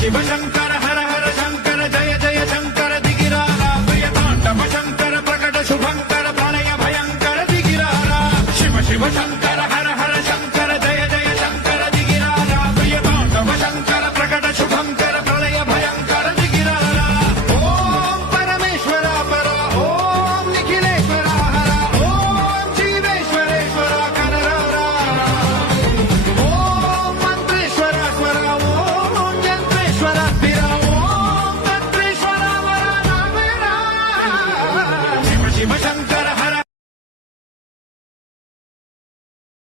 శివ శంకర హర హర శంకర జయ జయ శంకర దిగిరారా ప్రియ తాండవ శంకర ప్రకట శుభంకర ప్రళయ భయంకర దిగిరారా శివ శివ శంకర